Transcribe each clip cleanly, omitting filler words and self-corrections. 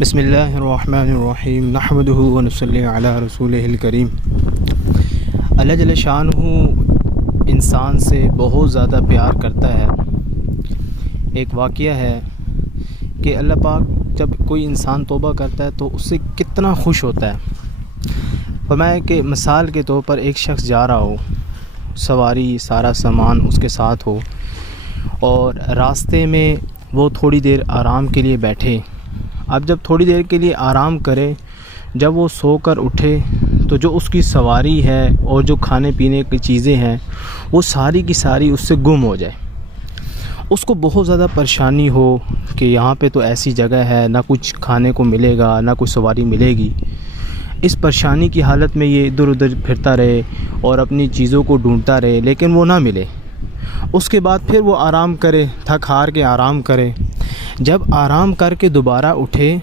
بسم اللہ الرحمن الرحیم نحمدہ ونصلی علی رسولہ الکریم۔ اللہ جل شانہ انسان سے بہت زیادہ پیار کرتا ہے۔ ایک واقعہ ہے کہ اللہ پاک جب کوئی انسان توبہ کرتا ہے تو اس سے کتنا خوش ہوتا ہے۔ فرمایا کہ مثال کے طور پر ایک شخص جا رہا ہو، سواری سارا سامان اس کے ساتھ ہو، اور راستے میں وہ تھوڑی دیر آرام کے لیے بیٹھے۔ اب جب تھوڑی دیر کے لیے آرام کرے، جب وہ سو کر اٹھے تو جو اس کی سواری ہے اور جو کھانے پینے کی چیزیں ہیں وہ ساری کی ساری اس سے گم ہو جائے۔ اس کو بہت زیادہ پریشانی ہو کہ یہاں پہ تو ایسی جگہ ہے، نہ کچھ کھانے کو ملے گا نہ کوئی سواری ملے گی۔ اس پریشانی کی حالت میں یہ ادھر ادھر پھرتا رہے اور اپنی چیزوں کو ڈھونڈتا رہے، لیکن وہ نہ ملے۔ اس کے بعد پھر وہ آرام کرے، تھک ہار کے آرام کرے۔ جب آرام کر کے دوبارہ اٹھے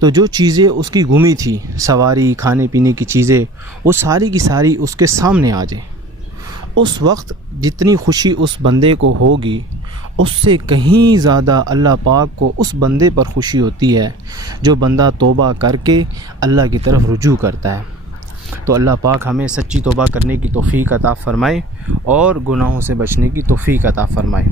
تو جو چیزیں اس کی گمی تھی، سواری کھانے پینے کی چیزیں، وہ ساری کی ساری اس کے سامنے آ جائیں۔ اس وقت جتنی خوشی اس بندے کو ہوگی، اس سے کہیں زیادہ اللہ پاک کو اس بندے پر خوشی ہوتی ہے جو بندہ توبہ کر کے اللہ کی طرف رجوع کرتا ہے۔ تو اللہ پاک ہمیں سچی توبہ کرنے کی توفیق عطا فرمائے اور گناہوں سے بچنے کی توفیق عطا فرمائے۔